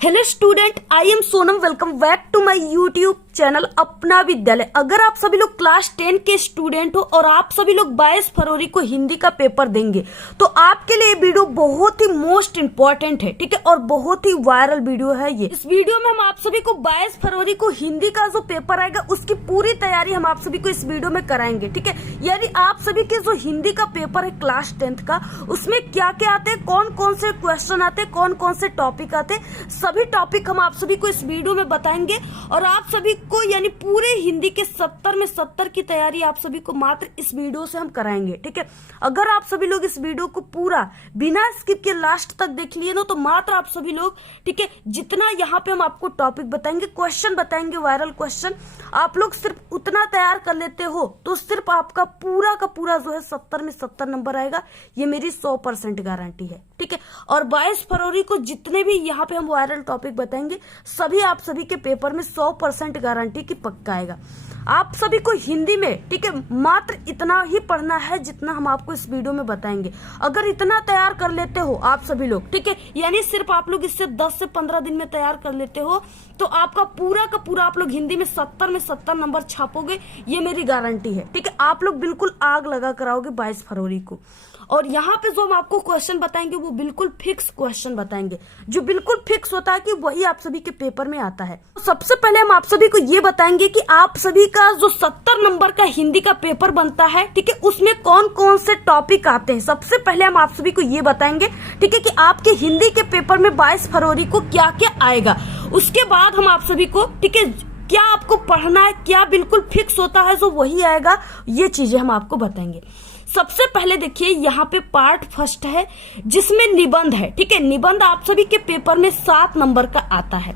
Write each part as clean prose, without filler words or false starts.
Hello student, I am Sonam. Welcome back to my YouTube channel Apna Vidyalaya. अगर आप सभी लोग क्लास 10 के स्टूडेंट हो और आप सभी लोग 22 फरवरी को हिंदी का पेपर देंगे तो आपके लिए वीडियो बहुत ही मोस्ट इंपॉर्टेंट है, ठीक है, और बहुत ही वायरल वीडियो है ये। इस वीडियो में हम आप सभी को 22 फरवरी को हिंदी का जो पेपर आएगा उसकी पूरी तैयारी हम आप सभी को इस वीडियो में कराएंगे, ठीक है। यानी आप सभी के जो हिंदी का पेपर है क्लास 10 का, उसमें क्या क्या आते हैं, कौन कौन से क्वेश्चन आते हैं, कौन कौन से टॉपिक आते हैं, सभी टॉपिक हम आप सभी को इस वीडियो में बताएंगे। और आप सभी को यानी पूरे हिंदी के 70 में 70 की तैयारी आप सभी को मात्र इस वीडियो से हम कराएंगे, ठीक है। अगर आप सभी लोग इस वीडियो को पूरा बिना स्किप के लास्ट तक देख लिए ना तो मात्र आप सभी लोग, ठीक है, जितना यहाँ पे हम आपको टॉपिक बताएंगे, क्वेश्चन बताएंगे, वायरल क्वेश्चन, आप लोग सिर्फ उतना तैयार कर लेते हो तो सिर्फ आपका पूरा का पूरा जो है 70 में 70 नंबर आएगा। ये मेरी 100% गारंटी है, ठीक है। और 22 फरवरी को जितने भी यहाँ पे हम वायरल टॉपिक बताएंगे सभी आप सभी के पेपर में 100% गारंटी की पक्का आएगा। आप सभी को हिंदी में, ठीक है, मात्र इतना ही पढ़ना है जितना हम आपको इस वीडियो में बताएंगे। अगर इतना तैयार कर लेते हो आप सभी लोग, ठीक है, यानी सिर्फ आप लोग इससे 10 से 15 दिन में तैयार कर लेते हो तो आपका पूरा का पूरा आप लोग हिंदी में 70 में 70 नंबर छापोगे, ये मेरी गारंटी है, ठीक है। आप लोग बिल्कुल आग लगा कर आओगे 22 फरवरी को। और यहाँ पे जो हम आपको क्वेश्चन बताएंगे वो बिल्कुल फिक्स क्वेश्चन बताएंगे, जो बिल्कुल फिक्स होता है कि वही आप सभी के पेपर में आता है। सबसे पहले हम आप सभी को ये बताएंगे कि आप सभी का जो 70 नंबर का हिंदी का पेपर बनता है, ठीक है, उसमें कौन कौन से टॉपिक आते हैं। सबसे पहले हम आप सभी को ये बताएंगे, ठीक है, कि आपके हिंदी के पेपर में 22 फरवरी को क्या क्या आएगा। उसके बाद हम आप सभी को, ठीक है, क्या आपको पढ़ना है, क्या बिल्कुल फिक्स होता है जो वही आएगा, ये चीजें हम आपको बताएंगे। सबसे पहले देखिए यहाँ पे पार्ट फर्स्ट है जिसमें निबंध है, ठीक है। निबंध आप सभी के पेपर में 7 नंबर का आता है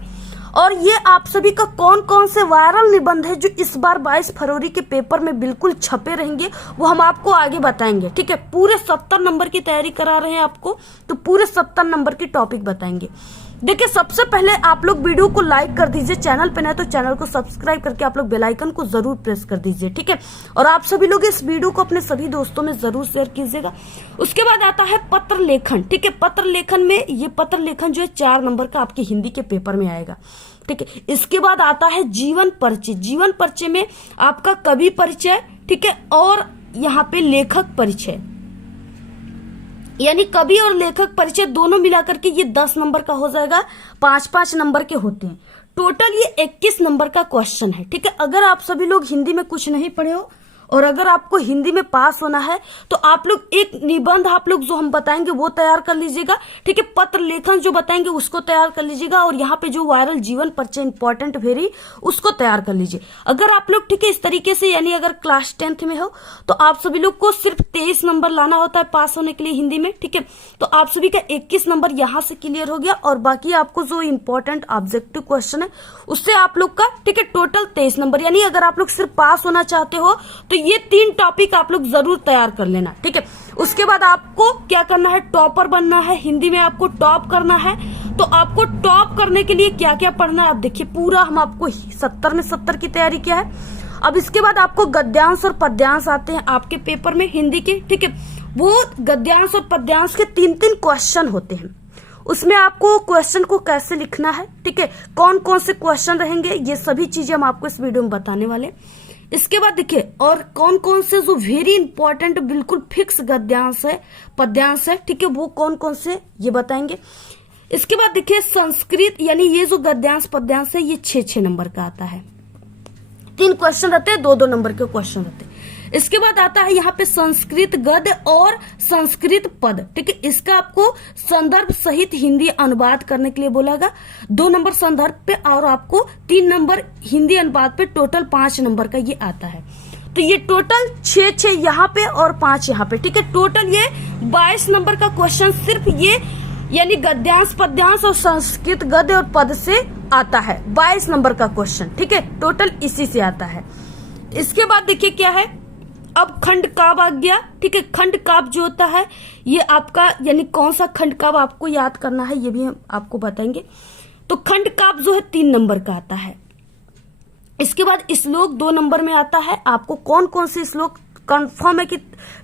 और ये आप सभी का कौन कौन से वायरल निबंध है जो इस बार 22 फरवरी के पेपर में बिल्कुल छपे रहेंगे वो हम आपको आगे बताएंगे, ठीक है। पूरे 70 नंबर की तैयारी करा रहे हैं आपको तो पूरे 70 नंबर की टॉपिक बताएंगे। देखिए सबसे पहले आप लोग वीडियो को लाइक कर दीजिए, चैनल पे नए तो चैनल को सब्सक्राइब करके आप लोग बेल आइकन को जरूर प्रेस कर दीजिए, ठीक है। और आप सभी लोग इस वीडियो को अपने सभी दोस्तों में जरूर शेयर कीजिएगा। उसके बाद आता है पत्र लेखन, ठीक है। पत्र लेखन में ये पत्र लेखन जो है 4 नंबर का आपके हिंदी के पेपर में आएगा, ठीक है। इसके बाद आता है जीवन परिचय। जीवन परिचय में आपका कवि परिचय, ठीक है, और यहाँ पे लेखक परिचय, यानी कवि और लेखक परिचय दोनों मिलाकर के ये 10 नंबर का हो जाएगा। 5-5 नंबर के होते हैं। टोटल ये 21 नंबर का क्वेश्चन है, ठीक है। अगर आप सभी लोग हिंदी में कुछ नहीं पढ़े हो और अगर आपको हिंदी में पास होना है तो आप लोग एक निबंध आप लोग जो हम बताएंगे वो तैयार कर लीजिएगा, ठीक है। पत्र लेखन जो बताएंगे उसको तैयार कर लीजिएगा और यहाँ पे जो वायरल जीवन परिचय इंपॉर्टेंट वेरी उसको तैयार कर लीजिए। अगर आप लोग, ठीक है, इस तरीके से यानी अगर क्लास 10th में हो तो आप सभी लोग को सिर्फ 23 नंबर लाना होता है पास होने के लिए हिंदी में, ठीक है। तो आप सभी का 21 नंबर यहाँ से क्लियर हो गया और बाकी आपको जो इंपॉर्टेंट ऑब्जेक्टिव क्वेश्चन है उससे आप लोग का, ठीक है, टोटल 23 नंबर। यानी अगर आप लोग सिर्फ पास होना चाहते हो तो ये 3 टॉपिक आप लोग जरूर तैयार कर लेना, ठीक है। उसके बाद आपको क्या करना है, टॉपर बनना है, हिंदी में आपको टॉप करना है। तो आपको टॉप करने के लिए क्या क्या पढ़ना है आप देखिए, पूरा हम आपको 70 में 70 की तैयारी किया है। अब इसके बाद आपको गद्यांश और पद्यांश आते हैं आपके पेपर में हिंदी के, ठीक है। वो गद्यांश और पद्यांश के 3-3 क्वेश्चन होते हैं। उसमें आपको क्वेश्चन को कैसे लिखना है, ठीक है, कौन कौन से क्वेश्चन रहेंगे, ये सभी चीजें हम आपको इस वीडियो में बताने वाले। इसके बाद देखिए और कौन कौन से जो वेरी इंपॉर्टेंट बिल्कुल फिक्स गद्यांश है, पद्यांश है, ठीक है, वो कौन कौन से ये बताएंगे। इसके बाद देखिए संस्कृत, यानी ये जो गद्यांश पद्यांश है ये 6-6 नंबर का आता है। 3 क्वेश्चन रहते हैं, 2-2 नंबर के क्वेश्चन रहते हैं। इसके बाद आता है यहाँ पे संस्कृत गद्य और संस्कृत पद, ठीक है। इसका आपको संदर्भ सहित हिंदी अनुवाद करने के लिए बोलागा। 2 नंबर संदर्भ पे और आपको 3 नंबर हिंदी अनुवाद पे, टोटल 5 नंबर का ये आता है। तो ये टोटल 6-6 यहाँ पे और 5 यहाँ पे, ठीक है। टोटल ये 22 नंबर का क्वेश्चन सिर्फ ये यानी गद्यांश पद्यांश और संस्कृत गद्य और पद से आता है। 22 नंबर का क्वेश्चन, ठीक है, टोटल इसी से आता है। इसके बाद देखिए क्या है, अब खंड काव्य आ गया, ठीक है। खंड काव्य जो होता है ये आपका यानी कौन सा खंड काव्य आपको याद करना है ये भी हम आपको बताएंगे। तो खंड काव्य जो है 3 नंबर का आता है। इसके बाद श्लोक 2 नंबर में आता है। आपको कौन कौन से श्लोक कंफर्म है कि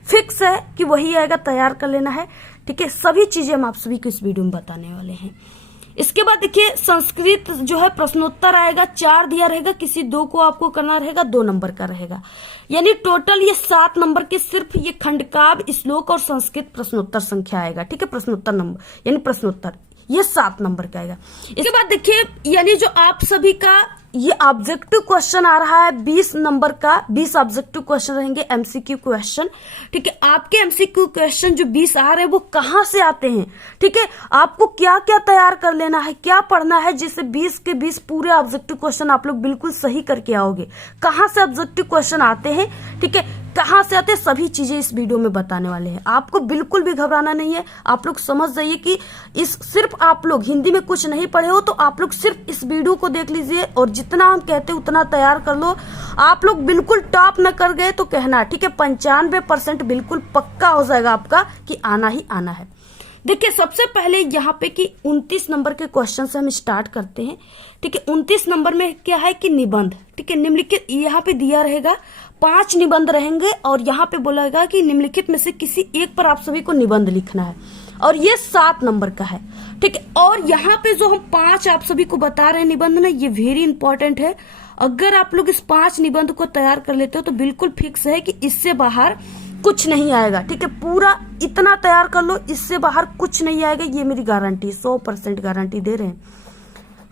फिक्स है कि वही आएगा, तैयार कर लेना है, ठीक है। सभी चीजें हम आप सभी को इस वीडियो में बताने वाले हैं। इसके बाद देखिए संस्कृत जो है प्रश्नोत्तर आएगा, 4 दिया रहेगा, किसी 2 को आपको करना रहेगा, 2 नंबर का रहेगा। यानी टोटल ये 7 नंबर के सिर्फ ये खंडकाव्य, श्लोक और संस्कृत प्रश्नोत्तर संख्या आएगा। ठीक है, प्रश्नोत्तर नंबर यानी प्रश्नोत्तर ये 7 नंबर का आएगा। इसके बाद देखिए यानी जो आप सभी का ये ऑब्जेक्टिव क्वेश्चन आ रहा है 20 नंबर का, 20 ऑब्जेक्टिव क्वेश्चन रहेंगे, एमसीक्यू क्वेश्चन। ठीक है, आपके एमसीक्यू क्वेश्चन जो 20 आ रहे हैं वो कहां से आते हैं? ठीक है, आपको क्या क्या तैयार कर लेना है, क्या पढ़ना है, जिससे 20 के 20 पूरे ऑब्जेक्टिव क्वेश्चन आप लोग बिल्कुल सही करके आओगे। कहां से ऑब्जेक्टिव क्वेश्चन आते हैं, ठीक है, कहां से आते हैं, सभी चीजें इस वीडियो में बताने वाले हैं। आपको बिल्कुल भी घबराना नहीं है। आप लोग समझ जाइए कि इस सिर्फ आप लोग हिंदी में कुछ नहीं पढ़े हो तो आप लोग सिर्फ इस वीडियो को देख लीजिए और जितना हम कहते हैं उतना तैयार कर लो। आप लोग बिल्कुल टॉप न कर गए तो कहना, ठीक है, 95% बिल्कुल पक्का हो जाएगा आपका कि आना ही आना है। देखिए सबसे पहले यहाँ पे कि 29 नंबर के क्वेश्चन से हम स्टार्ट करते हैं। ठीक है, 29 नंबर में क्या है कि निबंध। ठीक है, निम्नलिखित यहाँ पे दिया रहेगा 5 निबंध रहेंगे और यहाँ पे बोलेगा कि निम्नलिखित में से किसी एक पर आप सभी को निबंध लिखना है और ये 7 नंबर का है। ठीक है, और यहाँ पे जो हम 5 आप सभी को बता रहे हैं निबंध ना, ये वेरी इंपॉर्टेंट है। अगर आप लोग इस 5 निबंध को तैयार कर लेते हो तो बिल्कुल फिक्स है कि इससे बाहर कुछ नहीं आएगा। ठीक है, पूरा इतना तैयार कर लो, इससे बाहर कुछ नहीं आएगा, ये मेरी गारंटी, 100% गारंटी दे रहे हैं।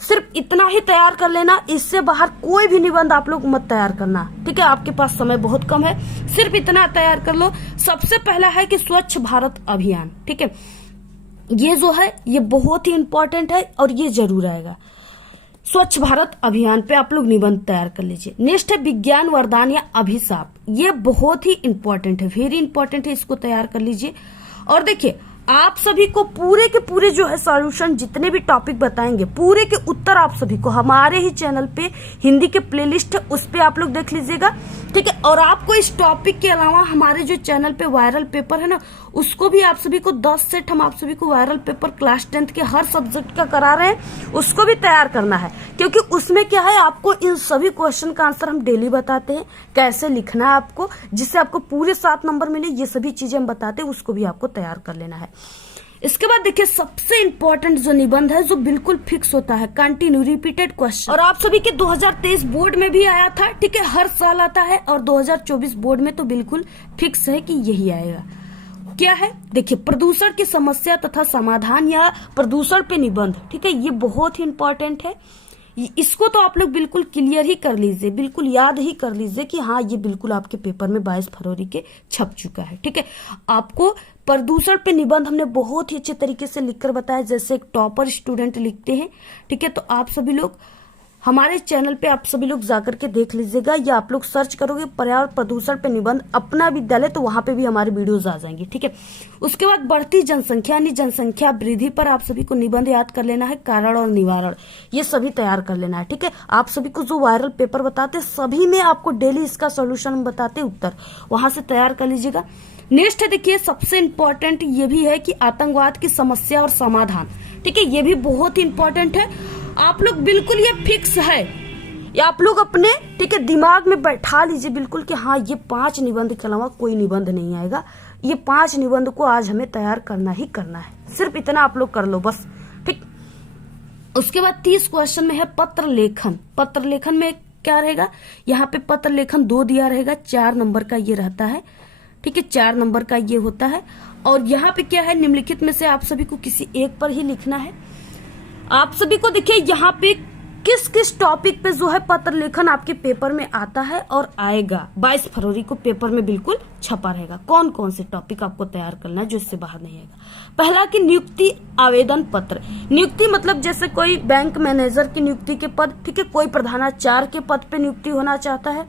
सिर्फ इतना ही तैयार कर लेना, इससे बाहर कोई भी निबंध आप लोग मत तैयार करना। ठीक है, आपके पास समय बहुत कम है, सिर्फ इतना तैयार कर लो। सबसे पहला है कि स्वच्छ भारत अभियान। ठीक है, ये जो है ये बहुत ही इंपॉर्टेंट है और ये जरूर आएगा। स्वच्छ भारत अभियान पे आप लोग निबंध तैयार कर लीजिए। नेक्स्ट है विज्ञान वरदान या अभिशाप, ये बहुत ही इंपॉर्टेंट है, वेरी इंपॉर्टेंट है, इसको तैयार कर लीजिए। और देखिए आप सभी को पूरे के पूरे जो है सॉल्यूशन, जितने भी टॉपिक बताएंगे पूरे के उत्तर आप सभी को हमारे ही चैनल पे हिंदी के प्लेलिस्ट है उस पे आप लोग देख लीजिएगा। ठीक है, और आपको इस टॉपिक के अलावा हमारे जो चैनल पे वायरल पेपर है ना, उसको भी आप सभी को 10 सेट हम आप सभी को वायरल पेपर क्लास 10th के हर सब्जेक्ट का करा रहे हैं, उसको भी तैयार करना है। क्योंकि उसमें क्या है, आपको इन सभी क्वेश्चन का आंसर हम डेली बताते हैं, कैसे लिखना है आपको, जिससे आपको पूरे 7 नंबर मिले, ये सभी चीजें हम बताते हैं, उसको भी आपको तैयार कर लेना है। इसके बाद देखिए सबसे इंपॉर्टेंट जो निबंध है, जो बिल्कुल फिक्स होता है, कंटिन्यू रिपीटेड क्वेश्चन, और आप सभी के 2023 बोर्ड में भी आया था। ठीक है, हर साल आता है और 2024 बोर्ड में तो बिल्कुल फिक्स है कि यही आएगा। क्या है, देखिए प्रदूषण की समस्या तथा समाधान या प्रदूषण पे निबंध। ठीक है, ये बहुत ही इंपॉर्टेंट है, इसको तो आप लोग बिल्कुल क्लियर ही कर लीजिए, बिल्कुल याद ही कर लीजिए कि हाँ ये बिल्कुल आपके पेपर में 22 फरवरी के छप चुका है। ठीक है, आपको प्रदूषण पे निबंध हमने बहुत ही अच्छे तरीके से लिखकर बताया, जैसे एक टॉपर स्टूडेंट लिखते हैं। ठीक है, तो आप सभी लोग हमारे चैनल पे आप सभी लोग जाकर के देख लीजिएगा, या आप लोग सर्च करोगे पर्यावरण प्रदूषण पे निबंध अपना विद्यालय, तो वहां पे भी हमारे वीडियोस आ जाएंगे। ठीक है, उसके बाद बढ़ती जनसंख्या यानी जनसंख्या वृद्धि पर आप सभी को निबंध याद कर लेना है, कारण और निवारण, ये सभी तैयार कर लेना है। ठीक है, आप सभी को जो वायरल पेपर बताते सभी में आपको डेली इसका सोल्यूशन हम बताते उत्तर, वहां से तैयार कर लीजिएगा। नेक्स्ट है देखिए सबसे इंपॉर्टेंट ये भी है कि आतंकवाद की समस्या और समाधान। ठीक है, ये भी बहुत ही इंपॉर्टेंट है, आप लोग बिल्कुल ये फिक्स है, ये आप लोग अपने ठीक है दिमाग में बैठा लीजिए बिल्कुल कि हाँ ये 5 निबंध के अलावा कोई निबंध नहीं आएगा, ये 5 निबंध को आज हमें तैयार करना ही करना है, सिर्फ इतना आप लोग कर लो बस। ठीक, उसके बाद 30 क्वेश्चन में है पत्र लेखन। पत्र लेखन में क्या रहेगा, यहाँ पे पत्र लेखन 2 दिया रहेगा, 4 नंबर का ये रहता है। ठीक है, 4 नंबर का ये होता है। और यहाँ पे क्या है, निम्नलिखित में से आप सभी को किसी एक पर ही लिखना है। आप सभी को देखिए यहाँ पे किस किस टॉपिक पे जो है पत्र लेखन आपके पेपर में आता है और आएगा, 22 फरवरी को पेपर में बिल्कुल छपा रहेगा। कौन कौन से टॉपिक आपको तैयार करना है जो इससे बाहर नहीं आएगा। पहला कि नियुक्ति आवेदन पत्र। नियुक्ति मतलब जैसे कोई बैंक मैनेजर की नियुक्ति के पद, ठीक है, कोई प्रधानाचार्य के पद पे नियुक्ति होना चाहता है।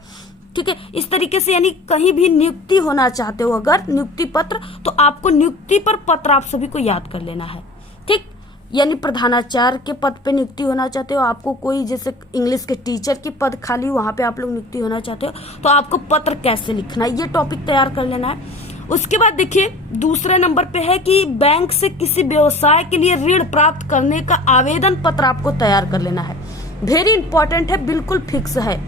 ठीक है, इस तरीके से यानी कहीं भी नियुक्ति होना चाहते हो अगर नियुक्ति पत्र, तो आपको नियुक्ति पर पत्र आप सभी को याद कर लेना है। ठीक, यानी प्रधानाचार्य के पद पे नियुक्ति होना चाहते हो, आपको कोई जैसे इंग्लिश के टीचर के पद खाली वहां पे आप लोग नियुक्ति होना चाहते हो, तो आपको पत्र कैसे लिखना है ये टॉपिक तैयार कर लेना है। उसके बाद देखिए दूसरे नंबर पे है कि बैंक से किसी व्यवसाय के लिए ऋण प्राप्त करने का आवेदन पत्र आपको तैयार कर लेना है, वेरी इंपॉर्टेंट है, बिल्कुल फिक्स है।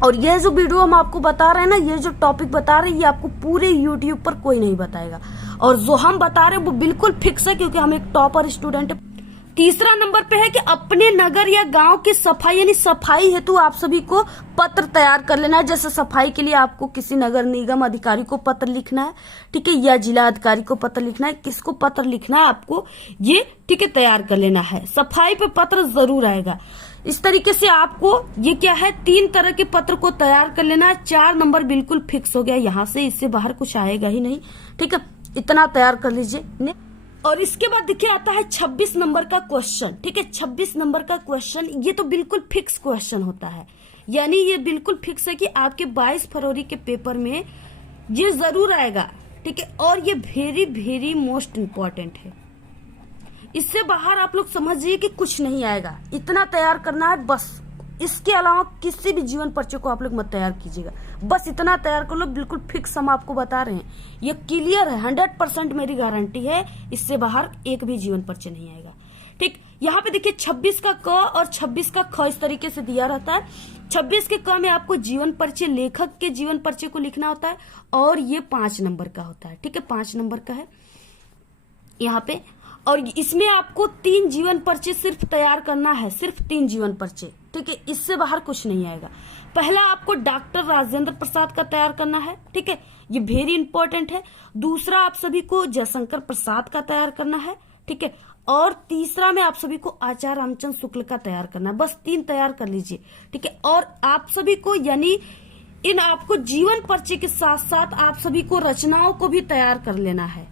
और ये जो वीडियो हम आपको बता रहे हैं ना, ये जो टॉपिक बता रहे हैं, ये आपको पूरे यूट्यूब पर कोई नहीं बताएगा, और जो हम बता रहे हैं वो बिल्कुल फिक्स है, क्योंकि हम एक टॉपर स्टूडेंट है। तीसरा नंबर पे है कि अपने नगर या गांव की सफाई यानी सफाई हेतु आप सभी को पत्र तैयार कर लेना है। जैसे सफाई के लिए आपको किसी नगर निगम अधिकारी को पत्र लिखना है, ठीक है, या जिला अधिकारी को पत्र लिखना है, किसको पत्र लिखना है आपको ये, ठीक है, तैयार कर लेना है। सफाई पे पत्र जरूर आएगा। इस तरीके से आपको ये क्या है 3 तरह के पत्र को तैयार कर लेना है। 4 नंबर बिल्कुल फिक्स हो गया यहाँ से, इससे बाहर कुछ आएगा ही नहीं, ठीक है, इतना तैयार कर लीजिए। और इसके बाद देखिए आता है 26 नंबर का क्वेश्चन, ठीक है। 26 नंबर का क्वेश्चन ये तो बिल्कुल फिक्स क्वेश्चन होता है, यानी ये बिल्कुल फिक्स है कि आपके 22 फरवरी के पेपर में ये जरूर आएगा, ठीक है। और ये वेरी वेरी मोस्ट इम्पोर्टेंट है। इससे बाहर आप लोग समझिए कि कुछ नहीं आएगा, इतना तैयार करना है बस। इसके अलावा किसी भी जीवन परिचय को आप लोग मत तैयार कीजिएगा, बस इतना तैयार कर लो, बिल्कुल फिक्स हम आपको बता रहे हैं। ये क्लियर है, 100% मेरी गारंटी है, इससे बाहर एक भी जीवन परिचय नहीं आएगा, ठीक। यहाँ पे देखिए 26 का क और 26 का ख इस तरीके से दिया रहता है। 26 के क में आपको जीवन परिचय, लेखक के जीवन परिचय को लिखना होता है, और ये 5 नंबर का होता है, ठीक है, 5 नंबर का है यहाँ पे। और इसमें आपको 3 जीवन परिचय सिर्फ तैयार करना है, सिर्फ 3 जीवन परिचय, ठीक है, इससे बाहर कुछ नहीं आएगा। पहला आपको डॉक्टर राजेंद्र प्रसाद का तैयार करना है, ठीक है, ये वेरी इंपॉर्टेंट है। दूसरा आप सभी को जयशंकर प्रसाद का तैयार करना है, ठीक है। और तीसरा में आप सभी को आचार्य रामचंद्र शुक्ल का तैयार करना है। बस 3 तैयार कर लीजिए, ठीक है। और आप सभी को यानी इन आपको जीवन परिचय के साथ साथ आप सभी को रचनाओं को भी तैयार कर लेना है।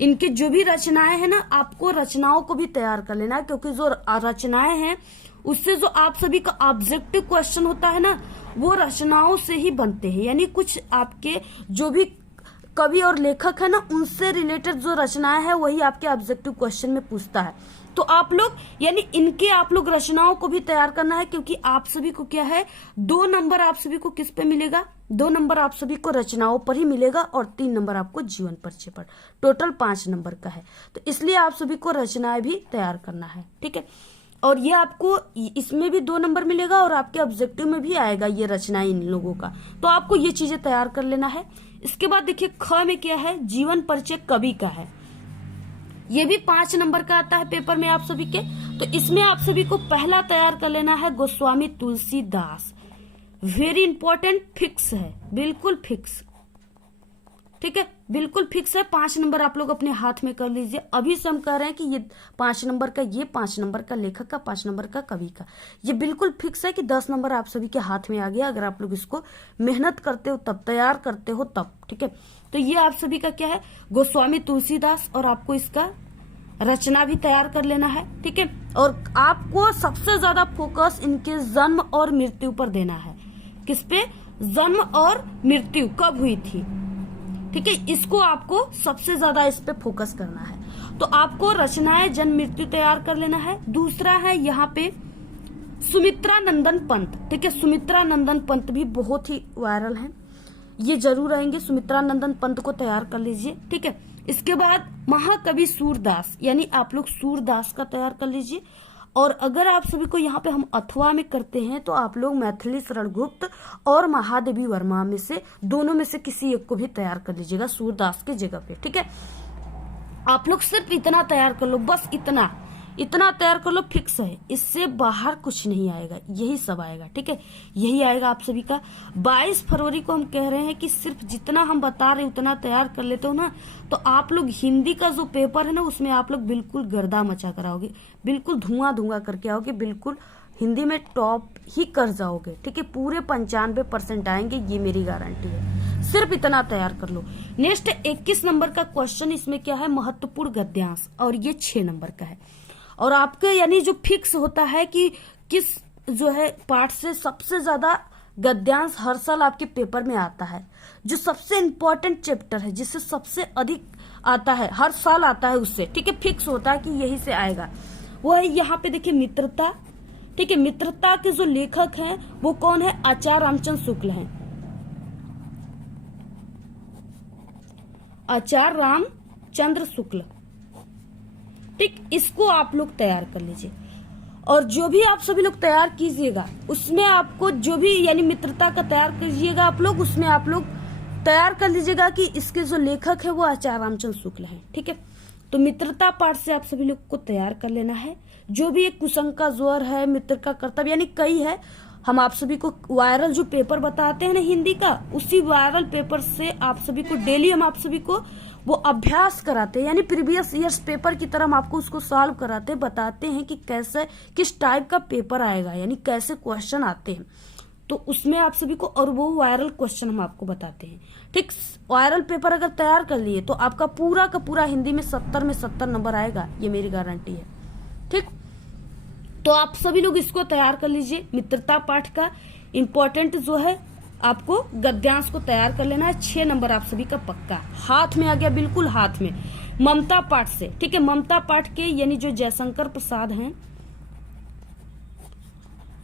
इनके जो भी रचनाएं हैं ना, आपको रचनाओं को भी तैयार कर लेना है, क्योंकि जो रचनाएं हैं उससे जो आप सभी का ऑब्जेक्टिव क्वेश्चन होता है ना, वो रचनाओं से ही बनते हैं। यानी कुछ आपके जो भी कवि और लेखक है ना, उनसे रिलेटेड जो रचनाएं हैं वही आपके ऑब्जेक्टिव क्वेश्चन में पूछता है। तो आप लोग यानी इनके आप लोग रचनाओं को भी तैयार करना है, क्योंकि आप सभी को क्या है 2 नंबर आप सभी को किस पे मिलेगा, 2 नंबर आप सभी को रचनाओं पर ही मिलेगा, और 3 नंबर आपको जीवन परिचय पर। टोटल 5 नंबर का है, तो इसलिए आप सभी को रचनाएं भी तैयार करना है, ठीक है। और ये आपको इसमें भी 2 नंबर मिलेगा, और आपके ऑब्जेक्टिव में भी आएगा ये रचनाएं इन लोगों का। तो आपको ये चीजें तैयार कर लेना है। इसके बाद देखिए ख में क्या है, जीवन परिचय कवि का है। ये भी 5 नंबर का आता है पेपर में आप सभी के। तो इसमें आप सभी को पहला तैयार कर लेना है Goswami Tulsidas. Very important, fix है, बिल्कुल फिक्स, ठीक है, बिल्कुल फिक्स है। 5 नंबर आप लोग अपने हाथ में कर लीजिए। अभी से हम कह रहे हैं कि ये 5 नंबर का, ये 5 नंबर का लेखक का, 5 नंबर का कवि का, ये बिल्कुल फिक्स है कि 10 नंबर आप सभी के हाथ में आ गया, अगर आप लोग इसको मेहनत करते हो तब, तैयार करते हो तब, ठीक है। तो ये आप सभी का क्या है गोस्वामी तुलसीदास, और आपको इसका रचना भी तैयार कर लेना है, ठीक है। और आपको सबसे ज्यादा फोकस इनके जन्म और मृत्यु पर देना है। किस पे? जन्म और मृत्यु कब हुई थी, ठीक है, इसको आपको सबसे ज्यादा इस पे फोकस करना है। तो आपको रचनाएं जन्म मृत्यु तैयार कर लेना है। दूसरा है यहाँ पे सुमित्रा नंदन पंत, ठीक है, सुमित्रा नंदन पंत भी बहुत ही वायरल है, ये जरूर आएंगे। सुमित्रा नंदन पंत को तैयार कर लीजिए, ठीक है। इसके बाद महाकवि सूरदास, यानी आप लोग सूरदास का तैयार कर लीजिए। और अगर आप सभी को यहाँ पे हम अथवा में करते हैं तो आप लोग मैथिली शरण गुप्त और महादेवी वर्मा में से, दोनों में से किसी एक को भी तैयार कर लीजिएगा सूरदास की जगह पे, ठीक है। आप लोग सिर्फ इतना तैयार कर लो, बस इतना तैयार कर लो, फिक्स है, इससे बाहर कुछ नहीं आएगा, यही सब आएगा, ठीक है, यही आएगा आप सभी का। 22 फरवरी को हम कह रहे हैं कि सिर्फ जितना हम बता रहे उतना तैयार कर लेते हो ना, तो आप लोग हिंदी का जो पेपर है ना उसमें आप लोग बिल्कुल गर्दा मचा कर आओगे, बिल्कुल धुआं करके आओगे, बिल्कुल हिंदी में टॉप ही कर जाओगे, ठीक है। पूरे 95% आएंगे, ये मेरी गारंटी है। सिर्फ इतना तैयार कर लो। नेक्स्ट 21 नंबर का क्वेश्चन, इसमें क्या है महत्वपूर्ण गद्यांश, और ये 6 नंबर का है। और आपके यानी जो फिक्स होता है कि किस जो है पार्ट से सबसे ज्यादा गद्यांश हर साल आपके पेपर में आता है, जो सबसे इंपॉर्टेंट चैप्टर है, जिससे सबसे अधिक आता है, हर साल आता है उससे, ठीक है, फिक्स होता है कि यही से आएगा। वो है यहाँ पे देखिए मित्रता, ठीक है। मित्रता के जो लेखक हैं वो कौन है? आचार्य रामचंद्र शुक्ल हैं, आचार्य रामचंद्र शुक्ल, ठीक। इसको आप लोग तैयार कर लीजिए। और जो भी आप सभी लोग तैयार कीजिएगा उसमें आपको जो भी यानी मित्रता का तैयार कीजिएगा आप लोग, उसमें आप लोग तैयार कर लीजिएगा कि इसके जो लेखक है वो आचार्य रामचंद्र शुक्ल हैं, ठीक है। तो मित्रता पाठ से आप सभी लोग को तैयार कर लेना है। जो भी एक कुसंग का ज्वर है, मित्र का कर्तव्य, यानी कई है, हम आप सभी को वायरल जो पेपर बताते हैं ना हिंदी का, उसी वायरल पेपर से आप सभी को डेली हम आप सभी को वो अभ्यास कराते हैं, यानी प्रीवियस ईयर्स पेपर की तरह हम आपको उसको सॉल्व कराते हैं, बताते हैं कि कैसे किस टाइप का पेपर आएगा, यानी कैसे क्वेश्चन आते हैं। तो उसमें आप सभी को, और वो वायरल क्वेश्चन हम आपको बताते हैं। ठीक, वायरल पेपर अगर तैयार कर लिए तो आपका पूरा का पूरा हिंदी में 70 में 70 नंबर आएगा, ये मेरी गारंटी है। ठीक, तो आप सभी लोग इसको तैयार कर लीजिए। मित्रता पाठ का इंपॉर्टेंट जो है आपको गद्यांश को तैयार कर लेना है। 6 नंबर आप सभी का पक्का हाथ में आ गया, बिल्कुल हाथ में। ममता पाठ से, ठीक है, ममता पाठ के यानी जो जयशंकर प्रसाद हैं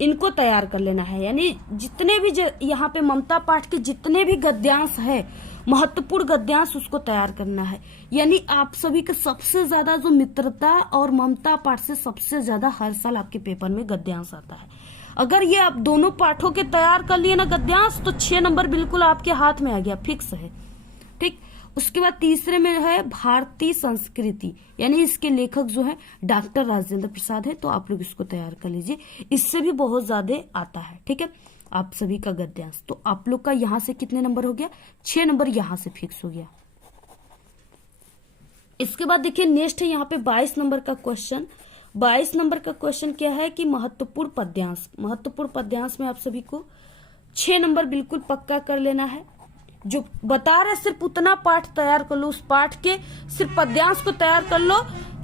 इनको तैयार कर लेना है। यानी जितने भी यहाँ पे ममता पाठ के जितने भी गद्यांश है, महत्वपूर्ण गद्यांश, उसको तैयार करना है। यानी आप सभी का सबसे ज्यादा जो मित्रता और ममता पाठ से सबसे ज्यादा हर साल आपके पेपर में गद्यांश आता है। अगर ये आप दोनों पाठों के तैयार कर लिए ना गद्यांश, तो 6 नंबर बिल्कुल आपके हाथ में आ गया, फिक्स है। ठीक, उसके बाद तीसरे में है भारतीय संस्कृति, यानी इसके लेखक जो है डॉक्टर राजेंद्र प्रसाद है, तो आप लोग इसको तैयार कर लीजिए। इससे भी बहुत ज्यादा आता है। ठीक है, आप सभी का गद्यांश, तो आप लोग का यहां से कितने नंबर हो गया? 6 नंबर यहां से फिक्स हो गया। इसके बाद देखिए नेक्स्ट है यहाँ पे 22 नंबर का क्वेश्चन। 22 नंबर का क्वेश्चन क्या है कि महत्वपूर्ण पद्यांश। महत्वपूर्ण पद्यांश में आप सभी को 6 नंबर बिल्कुल पक्का कर लेना है। जो बता रहे सिर्फ उतना पाठ तैयार कर लो, उस पाठ के सिर्फ पद्यांश को तैयार कर लो,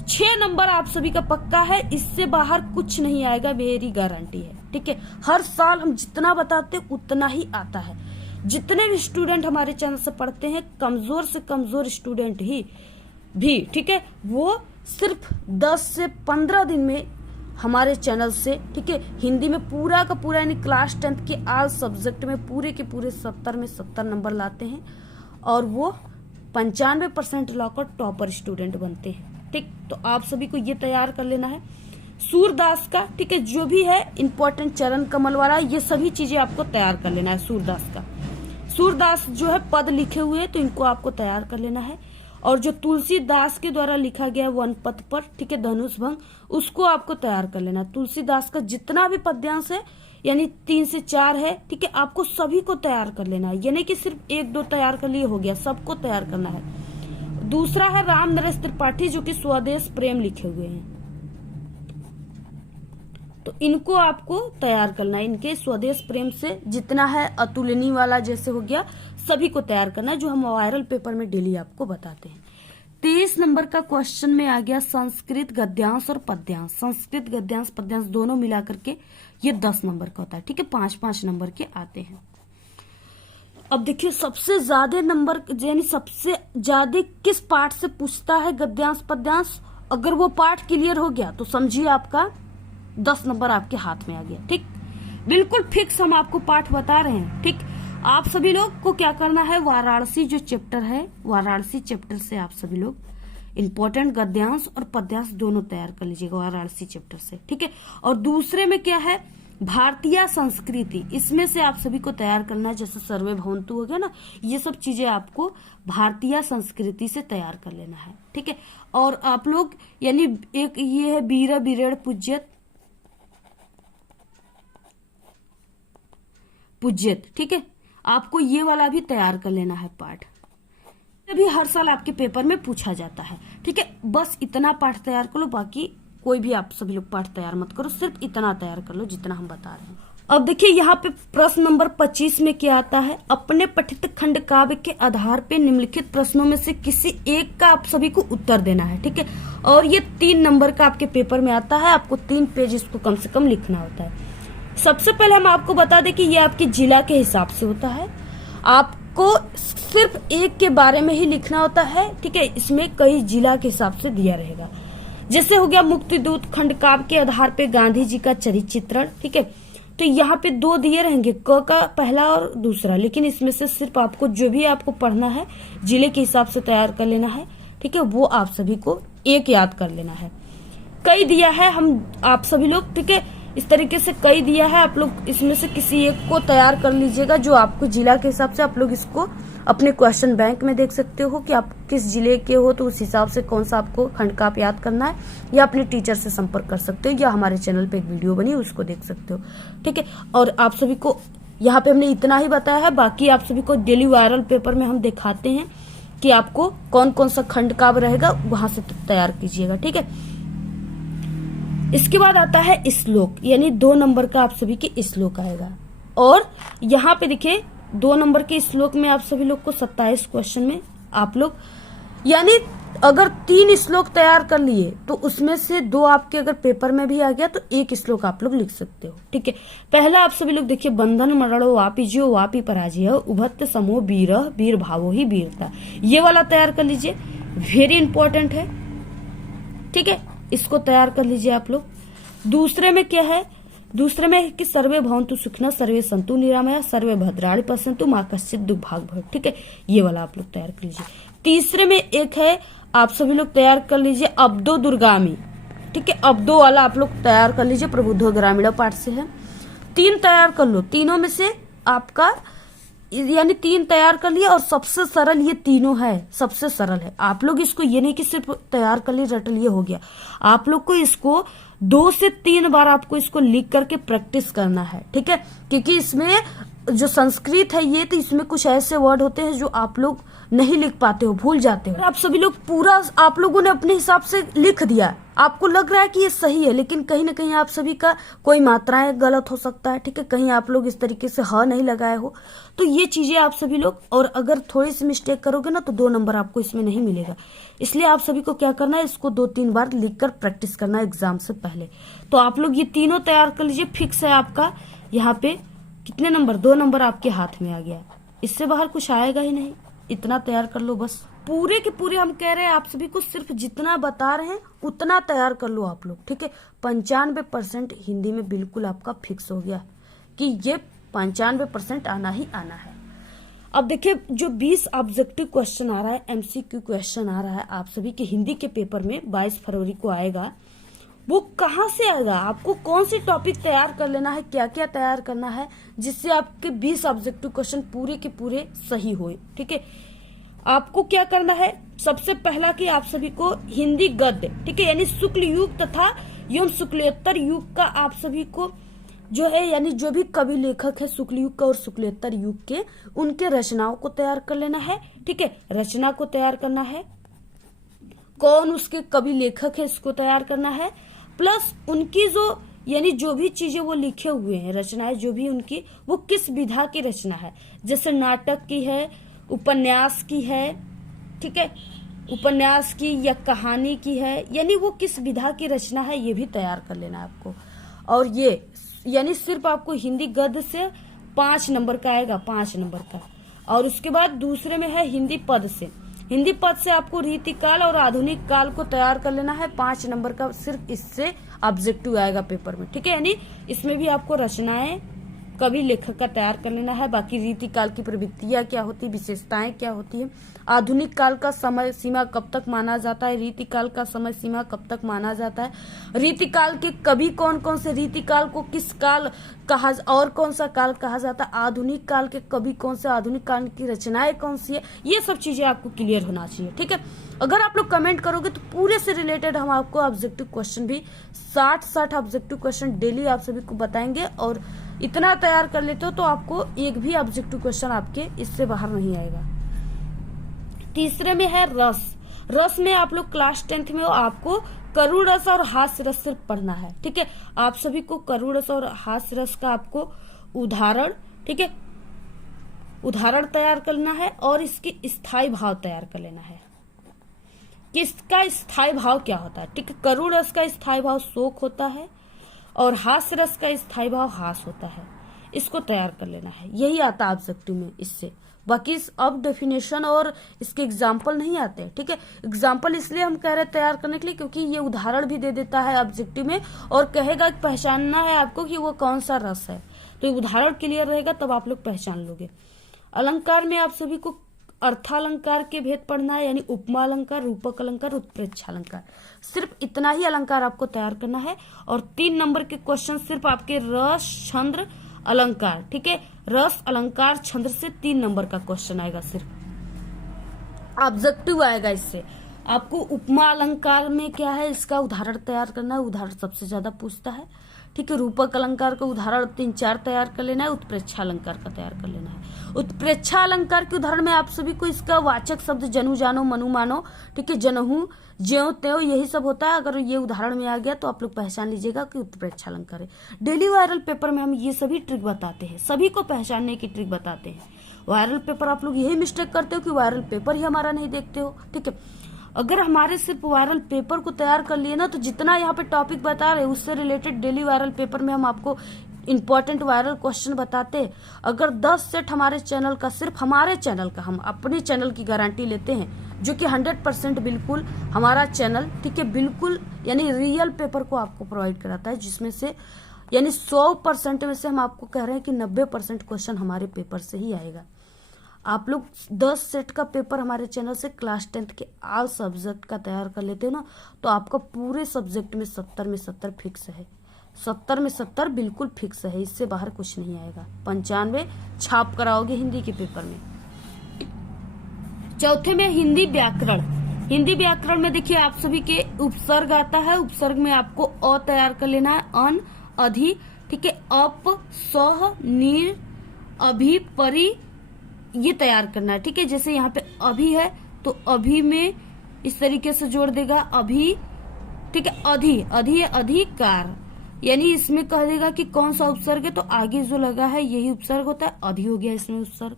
6 नंबर आप सभी का पक्का है। इससे बाहर कुछ नहीं आएगा, मेरी गारंटी है। ठीक है, हर साल हम जितना बताते हैं उतना ही आता है। जितने भी स्टूडेंट हमारे चैनल से पढ़ते हैं, कमजोर से कमजोर स्टूडेंट ही भी, ठीक है, वो सिर्फ 10 से 15 दिन में हमारे चैनल से, ठीक है, हिंदी में पूरा का पूरा यानी क्लास 10th के ऑल सब्जेक्ट में पूरे के पूरे 70 में 70 नंबर लाते हैं, और वो 95% लाकर टॉपर स्टूडेंट बनते हैं। ठीक, तो आप सभी को ये तैयार कर लेना है। सूरदास का, ठीक है, जो भी है इंपॉर्टेंट, चरण कमल वाला, ये सभी चीजें आपको तैयार कर लेना है। सूरदास का, सूरदास जो है पद लिखे हुए, तो इनको आपको तैयार कर लेना है। और जो तुलसीदास के द्वारा लिखा गया वन पद पर, ठीक है, धनुष भंग, उसको आपको तैयार कर लेना है। तुलसीदास का जितना भी पद्यांश है, यानी 3 से 4 है, ठीक है, आपको सभी को तैयार कर लेना है। यानी कि सिर्फ 1-2 तैयार कर लिए हो गया, सबको तैयार करना है। दूसरा है राम नरेश त्रिपाठी, जो कि स्वदेश प्रेम लिखे हुए हैं, तो इनको आपको तैयार करना है। इनके स्वदेश प्रेम से जितना है, अतुलनीय वाला जैसे हो गया, सभी को तैयार करना है, जो हम वायरल पेपर में डेली आपको बताते हैं। 23 नंबर का क्वेश्चन में आ गया संस्कृत गद्यांश और पद्यांश। संस्कृत गद्यांश पद्यांश दोनों मिला करके ये 10 नंबर का होता है। ठीक है, 5-5 नंबर के आते हैं। अब देखिए सबसे ज्यादा नंबर, यानी सबसे ज्यादा किस पाठ से पूछता है गद्यांश पद्यांश। अगर वो पाठ क्लियर हो गया तो समझिए आपका 10 नंबर आपके हाथ में आ गया। ठीक, बिल्कुल फिक्स हम आपको पाठ बता रहे हैं। ठीक, आप सभी लोग को क्या करना है, वाराणसी जो चैप्टर है, वाराणसी चैप्टर से आप सभी लोग इंपॉर्टेंट गद्यांश और पद्यांश दोनों तैयार कर लीजिएगा वाराणसी चैप्टर से। ठीक है, और दूसरे में क्या है, भारतीय संस्कृति, इसमें से आप सभी को तैयार करना है। जैसे सर्वे भवंतु हो गया ना, ये सब चीजें आपको भारतीय संस्कृति से तैयार कर लेना है। ठीक है, और आप लोग यानी एक ये है वीर वीरेण पूज्यत, ठीक है, आपको ये वाला भी तैयार कर लेना है पाठ, भी हर साल आपके पेपर में पूछा जाता है। ठीक है, बस इतना पाठ तैयार कर लो, बाकी कोई भी आप सभी लोग पाठ तैयार मत करो, सिर्फ इतना तैयार कर लो जितना हम बता रहे हैं। अब देखिए यहाँ पे प्रश्न नंबर 25 में क्या आता है, अपने पठित खंड काव्य के आधार पे निम्नलिखित प्रश्नों में से किसी एक का आप सभी को उत्तर देना है। ठीक है, और ये 3 नंबर का आपके पेपर में आता है, आपको 3 पेज इसको कम से कम लिखना होता है। सबसे पहले हम आपको बता दें कि ये आपके जिला के हिसाब से होता है, आपको सिर्फ एक के बारे में ही लिखना होता है। ठीक है, इसमें कई जिला के हिसाब से दिया रहेगा। जैसे हो गया मुक्तिदूत खंड काव्य के आधार पे गांधी जी का चरित्र चित्रण। ठीक है, तो यहाँ पे 2 दिए रहेंगे, क का पहला और दूसरा, लेकिन इसमें से सिर्फ आपको जो भी आपको पढ़ना है जिले के हिसाब से तैयार कर लेना है। ठीक है, वो आप सभी को एक याद कर लेना है। कई दिया है, हम आप सभी लोग, ठीक है, इस तरीके से कई दिया है, आप लोग इसमें से किसी एक को तैयार कर लीजिएगा जो आपको जिला के हिसाब से आप लोग इसको अपने क्वेश्चन बैंक में देख सकते हो कि आप किस जिले के हो, तो उस हिसाब से कौन सा आपको खंड का आप याद करना है, या अपने टीचर से संपर्क कर सकते हो, या हमारे चैनल पे एक वीडियो बनी उसको देख सकते हो। ठीक है, और आप सभी को यहाँ पे हमने इतना ही बताया है, बाकी आप सभी को डेली वायरल पेपर में हम दिखाते हैं कि आपको कौन कौन सा खंड का रहेगा, वहां से तैयार कीजिएगा। ठीक है, इसके बाद आता है श्लोक, यानी 2 नंबर का आप सभी के श्लोक आएगा। और यहाँ पे देखिए 2 नंबर के श्लोक में आप सभी लोग को 27 क्वेश्चन में आप लोग, यानी अगर 3 श्लोक तैयार कर लिए तो उसमें से 2 आपके अगर पेपर में भी आ गया तो 1 श्लोक आप लोग लिख सकते हो। ठीक है, पहला आप सभी लोग देखिए, बंधन मरणो वापी जियो वापी पराजय उभत्त समो वीर वीर भावो ही वीरता, ये वाला तैयार कर लीजिए, वेरी इंपॉर्टेंट है। ठीक है, इसको तैयार कर लीजिए आप लोग। दूसरे में क्या है, दूसरे में है कि सर्वे भवन्तु सुखिनः सर्वे सन्तु निरामया सर्वे भद्राणि पश्यन्तु मा कश्चित् दुर्भाग् भवेत्। ठीक है, ये वाला आप लोग तैयार कर लीजिए। तीसरे में एक है, आप सभी लोग तैयार कर लीजिए अब्दो दुर्गामी। ठीक है, अब्दो वाला आप लोग तैयार कर लीजिए, प्रबुद्धो ग्रामीण पाठ से है। 3 तैयार कर लो, तीनों में से आपका यानी 3 तैयार कर लिया, और सबसे सरल ये तीनों है, सबसे सरल है। आप लोग इसको ये नहीं कि सिर्फ तैयार कर लिए रट लिए हो गया, आप लोग को इसको 2 से 3 बार आपको इसको लिख करके प्रैक्टिस करना है। ठीक है, क्योंकि इसमें जो संस्कृत है ये, तो इसमें कुछ ऐसे वर्ड होते हैं जो आप लोग नहीं लिख पाते हो, भूल जाते हो। आप सभी लोग पूरा आप लोगों ने अपने हिसाब से लिख दिया, आपको लग रहा है कि ये सही है, लेकिन कहीं ना कहीं आप सभी का कोई मात्राएं गलत हो सकता है। ठीक है, कहीं आप लोग इस तरीके से ह नहीं लगाए हो, तो ये चीजें आप सभी लोग, और अगर थोड़ी सी मिस्टेक करोगे ना तो 2 नंबर आपको इसमें नहीं मिलेगा। इसलिए आप सभी को क्या करना है, इसको 2-3 बार लिखकर प्रैक्टिस करना है एग्जाम से पहले। तो आप लोग ये तीनों तैयार कर लीजिए, फिक्स है आपका। यहाँ पे कितने नंबर, 2 नंबर आपके हाथ में आ गया, इससे बाहर कुछ आएगा ही नहीं, इतना तैयार कर लो बस। पूरे के पूरे हम कह रहे हैं आप सभी को, सिर्फ जितना बता रहे हैं उतना तैयार कर लो आप लोग। ठीक है, 95% हिंदी में बिल्कुल आपका फिक्स हो गया कि ये 95% आना ही आना है। अब देखिए, जो 20 ऑब्जेक्टिव क्वेश्चन आ रहा है, MCQ क्वेश्चन आ रहा है आप सभी के हिंदी के पेपर में 22 फरवरी को आएगा, वो कहाँ से आएगा, आपको कौन सी टॉपिक तैयार कर लेना है, क्या क्या तैयार करना है, जिससे आपके 20 ऑब्जेक्टिव क्वेश्चन पूरे के पूरे सही होए। ठीक है, आपको क्या करना है, सबसे पहला कि आप सभी को हिंदी गद्य, ठीक है, यानी शुक्ल युग तथा एवं शुक्लोत्तर युग का आप सभी को जो है, यानी जो भी कवि लेखक है शुक्ल युग का और शुक्लोत्तर युग के, उनके रचनाओं को तैयार कर लेना है। ठीक है, रचना को तैयार करना है, कौन उसके कवि लेखक है इसको तैयार करना है, प्लस उनकी जो यानी जो भी चीजें वो लिखे हुए हैं, रचनाएं जो भी उनकी, वो किस विधा की रचना है, जैसे नाटक की है, उपन्यास की है, ठीक है, उपन्यास की या कहानी की है, यानी वो किस विधा की रचना है, ये भी तैयार कर लेना है आपको। और ये यानी सिर्फ आपको हिंदी गद्य से 5 नंबर का आएगा, 5 नंबर का। और उसके बाद दूसरे में है हिंदी पद से, हिंदी पद से आपको रीतिकाल और आधुनिक काल को तैयार कर लेना है, 5 नंबर का सिर्फ इससे ऑब्जेक्टिव आएगा पेपर में। ठीक है, यानी इसमें भी आपको रचनाएं कवि लेखक का तैयार कर लेना है, बाकी रीतिकाल की प्रवृत्तियां क्या होती है, विशेषताएं क्या होती है, आधुनिक काल का समय सीमा कब तक माना जाता है, रीतिकाल का समय सीमा कब तक माना जाता है, रीतिकाल के कवि कौन कौन से, रीतिकाल को किस काल कहा और कौन सा काल कहा जाता है, आधुनिक काल के कवि कौन से, आधुनिक काल की रचनाएं कौन सी है, ये सब चीजें आपको क्लियर होना चाहिए। ठीक है, अगर आप लोग कमेंट करोगे तो पूरे से रिलेटेड हम आपको ऑब्जेक्टिव क्वेश्चन भी 60 ऑब्जेक्टिव क्वेश्चन डेली आप सभी को बताएंगे, और इतना तैयार कर लेते हो तो आपको एक भी ऑब्जेक्टिव क्वेश्चन आपके इससे बाहर नहीं आएगा। तीसरे में है रस, रस में आप लोग क्लास 10th में हो, आपको करुण रस और हास्य रस सिर्फ पढ़ना है। ठीक है, आप सभी को करुण रस और हास्य रस का आपको उदाहरण, ठीक है, उदाहरण तैयार करना है, और इसकी स्थायी भाव तैयार कर लेना है, किसका स्थायी भाव क्या होता है। ठीक है, करुण रस का स्थायी भाव शोक होता है, और हास्य रस का स्थायी भाव हास होता है, इसको तैयार कर लेना है। यही आता है ऑब्जेक्टिव में इससे, बाकी अब डेफिनेशन और इसके एग्जाम्पल नहीं आते। ठीक है, एग्जाम्पल इसलिए हम कह रहे हैं तैयार करने के लिए क्योंकि ये उदाहरण भी दे देता है ऑब्जेक्टिव में, और कहेगा कि पहचानना है आपको कि वो कौन सा रस है, तो उदाहरण क्लियर रहेगा तब आप लोग पहचान लोगे। अलंकार में आप सभी को अर्थालंकार के भेद पढ़ना है, यानी उपमा अलंकार, रूपक अलंकार, उत्प्रेक्षा अलंकार। सिर्फ इतना ही अलंकार आपको तैयार करना है। और 3 नंबर के क्वेश्चन सिर्फ आपके रस, छंद, अलंकार, ठीक है, रस, अलंकार, छंद से 3 नंबर का क्वेश्चन आएगा, सिर्फ ऑब्जेक्टिव आएगा। इससे आपको उपमा अलंकार में क्या है, इसका उदाहरण तैयार करना है, उदाहरण सबसे ज्यादा पूछता है, ठीक है। रूपक अलंकार का उदाहरण 3-4 तैयार कर लेना है, उत्प्रेक्षा अलंकार का तैयार कर लेना है। उत्प्रेक्षा अलंकार के उदाहरण में आप सभी को इसका वाचक शब्द जनु जानो, मनु मानो, ठीक है, जनहु, ज्यों त्यों, यही सब होता है। अगर ये उदाहरण में आ गया तो आप लोग पहचान लीजिएगा कि उत्प्रेक्षा अलंकार है। डेली वायरल पेपर में हम ये सभी ट्रिक बताते हैं, सभी को पहचानने की ट्रिक बताते हैं। वायरल पेपर आप लोग यही मिस्टेक करते हो कि वायरल पेपर ही हमारा नहीं देखते हो, ठीक है। अगर हमारे सिर्फ वायरल पेपर को तैयार कर लिए ना, तो जितना यहाँ पे टॉपिक बता रहे हैं उससे रिलेटेड डेली वायरल पेपर में हम आपको इंपॉर्टेंट वायरल क्वेश्चन बताते। अगर 10 सेट हमारे चैनल का, सिर्फ हमारे चैनल का, हम अपने चैनल की गारंटी लेते हैं, जो कि 100% बिल्कुल हमारा चैनल, ठीक है, बिल्कुल यानी रियल पेपर को आपको प्रोवाइड कराता है, जिसमें से यानी 100% में से हम आपको कह रहे हैं कि 90% क्वेश्चन हमारे पेपर से ही आएगा। आप लोग 10 सेट का पेपर हमारे चैनल से क्लास 10th के ऑल सब्जेक्ट का तैयार कर लेते हो ना, तो आपका पूरे सब्जेक्ट में 70 में 70 फिक्स है, 70 में 70 बिल्कुल फिक्स है, इससे बाहर कुछ नहीं आएगा। 95 छाप कराओगे हिंदी के पेपर में। चौथे में हिंदी व्याकरण। हिंदी व्याकरण में देखिए आप सभी के उपसर्ग आता है, उपसर्ग में आपको अ तैयार कर लेना है, अन, अधि, ठीक है, अप, सह, नीर, अभि, परि, ये तैयार करना है, ठीक है। जैसे यहाँ पे अभी है तो अभी में इस तरीके से जोड़ देगा अभी, ठीक है। अधि, अधि है अधिकार, यानी इसमें कह देगा कि कौन सा उपसर्ग है, तो आगे जो लगा है यही उपसर्ग होता है, अधि हो गया इसमें उपसर्ग,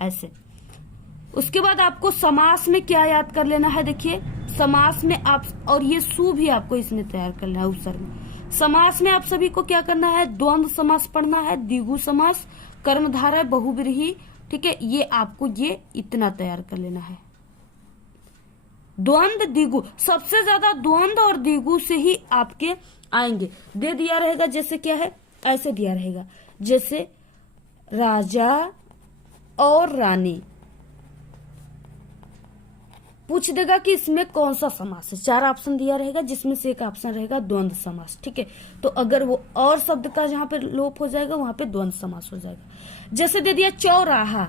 ऐसे। उसके बाद आपको समास में क्या याद कर लेना है, देखिए समास में आप, और ये सु भी आपको इसमें तैयार करना है उपसर्ग। समास में आप सभी को क्या करना है, द्वंद्व समास पढ़ना है, द्विगु समास, कर्मधारय, बहुव्रीहि, ठीक है, ये आपको ये इतना तैयार कर लेना है। द्वंद्व, द्विगु, सबसे ज्यादा द्वंद्व और द्विगु से ही आपके आएंगे। दे दिया रहेगा, जैसे क्या है, ऐसे दिया रहेगा, जैसे राजा और रानी, पूछ देगा कि इसमें कौन सा समास है, 4 ऑप्शन दिया रहेगा, जिसमें से एक ऑप्शन रहेगा द्वंद्व समास, ठीक है। तो अगर वो और शब्द का जहां पे लोप हो जाएगा वहां पे द्वंद्व समास हो जाएगा। जैसे दे दिया चौराहा,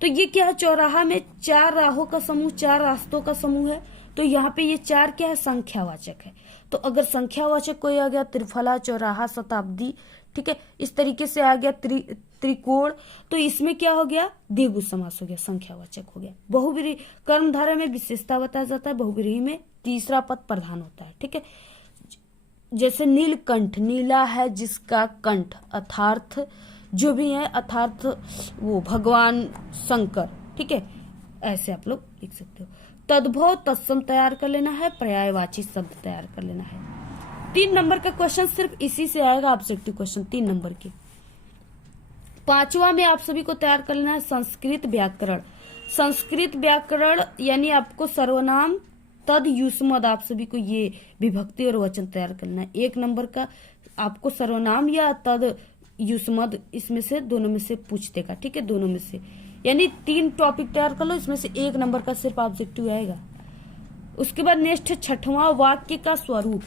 तो ये क्या है, चौराहा में 4 राहों का समूह, 4 रास्तों का समूह है, तो यहाँ पे ये 4 क्या है, संख्यावाचक है। तो अगर संख्यावाचक कोई आ गया, त्रिफला, चौराहा, शताब्दी, ठीक है, इस तरीके से आ गया त्रिकोण, तो इसमें क्या हो गया, द्विगु समास हो गया, संख्यावाचक हो गया। बहुव्रीहि, कर्मधारय में विशेषता बताया जाता है, बहुव्रीहि में तीसरा पद प्रधान होता है, ठीक है। जैसे नीलकंठ, नीला है जिसका कंठ, अर्थार्थ जो भी है, अर्थार्थ वो भगवान शंकर, ठीक है, ऐसे आप लोग लिख सकते हो। तद्भव, तत्सम तैयार कर लेना है, पर्यायवाची शब्द तैयार कर लेना है। 3 नंबर का क्वेश्चन सिर्फ इसी से आएगा, ऑब्जेक्टिव क्वेश्चन 3 नंबर के। 5वां में आप सभी को तैयार कर लेना है संस्कृत व्याकरण। संस्कृत व्याकरण यानी आपको सर्वनाम, तद, युष्मद, आप सभी को ये विभक्ति और वचन तैयार करना है। 1 नंबर का आपको सर्वनाम या तद, युष्मद, इसमें से दोनों में से पूछ देगा, ठीक है, दोनों में से, यानी 3 टॉपिक तैयार कर लो, इसमें से 1 नंबर का सिर्फ ऑब्जेक्टिव आएगा। उसके बाद नेक्स्ट 6वां, वाक्य का स्वरूप।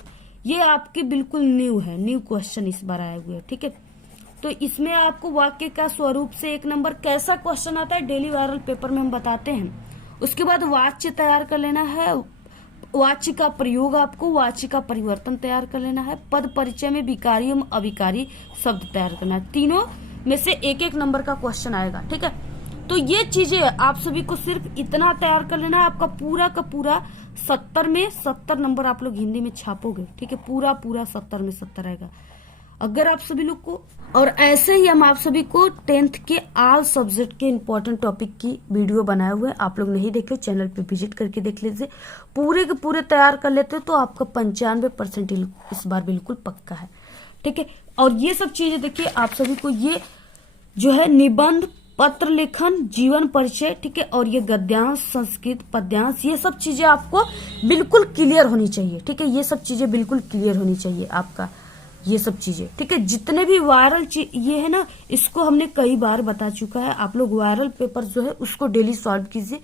ये आपके बिल्कुल न्यू है, न्यू क्वेश्चन इस बार आए हुए, ठीक है। तो इसमें आपको वाक्य का स्वरूप से 1 नंबर कैसा क्वेश्चन आता है, डेली वायरल पेपर में हम बताते हैं। उसके बाद वाच्य तैयार कर लेना है, वाच्य का प्रयोग, आपको वाच्य का परिवर्तन तैयार कर लेना है। पद परिचय में विकारी एवं अविकारी शब्द तैयार करना है। तीनों में से 1-1 नंबर का क्वेश्चन आएगा, ठीक है। तो ये चीजें आप सभी को सिर्फ इतना तैयार कर लेना है, आपका पूरा का पूरा 70 में 70 नंबर आप लोग हिंदी में छापोगे, ठीक है, पूरा 70 में 70 आएगा। अगर आप सभी लोग को, और ऐसे ही हम आप सभी को 10th के ऑल सब्जेक्ट के इंपॉर्टेंट टॉपिक की वीडियो बनाए हुए, आप लोग नहीं देखे चैनल पे विजिट करके देख लीजिए, पूरे के पूरे तैयार कर लेते हो तो आपका 95% इस बार बिल्कुल पक्का है, ठीक है। और ये सब चीजें देखिए आप सभी को, ये जो है निबंध, पत्र लेखन, जीवन परिचय, ठीक है, और ये गद्यांश, संस्कृत पद्यांश, ये सब चीजें आपको बिल्कुल क्लियर होनी चाहिए, ठीक है, ये सब चीजें बिल्कुल क्लियर होनी चाहिए आपका। ये सब चीजें, ठीक है। जितने भी वायरल ये है ना, इसको हमने कई बार बता चुका है। आप लोग वायरल पेपर जो है उसको डेली सॉल्व कीजिए।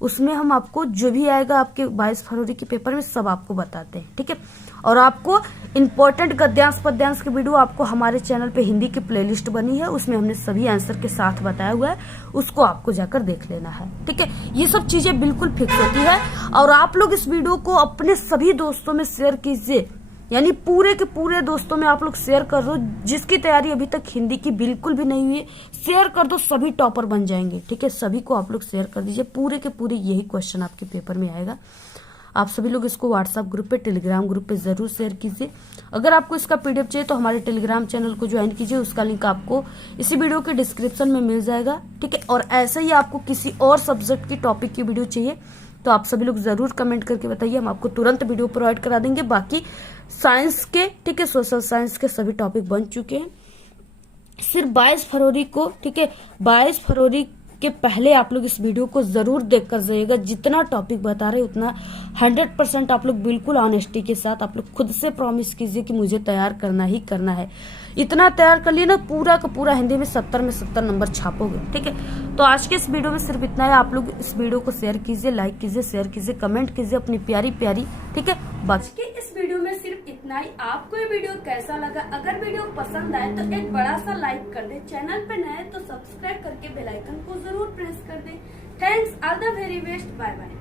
उसमें हम आपको जो भी आएगा आपके 22 फरवरी के पेपर में सब आपको बताते हैं, ठीक है। और आपको इंपॉर्टेंट गद्यांश पद्यांश के वीडियो आपको हमारे चैनल पे हिंदी की प्लेलिस्ट बनी है, उसमें हमने सभी आंसर के साथ बताया हुआ है, उसको आपको जाकर देख लेना है, ठीक है। ये सब चीजें बिल्कुल फिक्स होती है। और आप लोग इस वीडियो को अपने सभी दोस्तों में शेयर कीजिए, यानी पूरे के पूरे दोस्तों में आप लोग शेयर कर दो। जिसकी तैयारी अभी तक हिंदी की बिल्कुल भी नहीं हुई है, शेयर कर दो, सभी टॉपर बन जाएंगे, ठीक है। सभी को आप लोग शेयर कर दीजिए, पूरे के पूरे यही क्वेश्चन आपके पेपर में आएगा। आप सभी लोग इसको व्हाट्सएप ग्रुप पे, टेलीग्राम ग्रुप पे जरूर शेयर कीजिए। अगर आपको इसका पीडीएफ चाहिए तो हमारे टेलीग्राम चैनल को ज्वाइन कीजिए, उसका लिंक आपको इसी वीडियो के डिस्क्रिप्शन में मिल जाएगा, ठीक है। और ऐसे ही आपको किसी और सब्जेक्ट की टॉपिक की वीडियो चाहिए तो आप सभी लोग जरूर कमेंट करके बताइए, हम आपको तुरंत वीडियो प्रोवाइड करा देंगे। बाकी साइंस के, ठीक है, सोशल साइंस के सभी टॉपिक बन चुके हैं। सिर्फ 22 फरवरी को, ठीक है, 22 फरवरी के पहले आप लोग इस वीडियो को जरूर देखकर जाइएगा। जितना टॉपिक बता रहे उतना 100% आप लोग बिल्कुल ऑनेस्टी के साथ आप लोग खुद से प्रॉमिस कीजिए कि मुझे तैयार करना ही करना है। इतना तैयार कर लिए ना, पूरा का पूरा हिंदी में 70 में 70 नंबर छापोगे, ठीक है। तो आज के इस वीडियो में सिर्फ इतना है। आप लोग इस वीडियो को शेयर कीजिए, लाइक कीजिए, शेयर कीजिए, कमेंट कीजिए अपनी प्यारी प्यारी, ठीक है। बाकी इस वीडियो में सिर्फ इतना ही। आपको ये वीडियो कैसा लगा? अगर वीडियो पसंद आए तो एक बड़ा सा लाइक कर दे, चैनल पे नए तो सब्सक्राइब करके बेल आइकन को जरूर प्रेस कर दे। Thanks, all the very best, bye bye.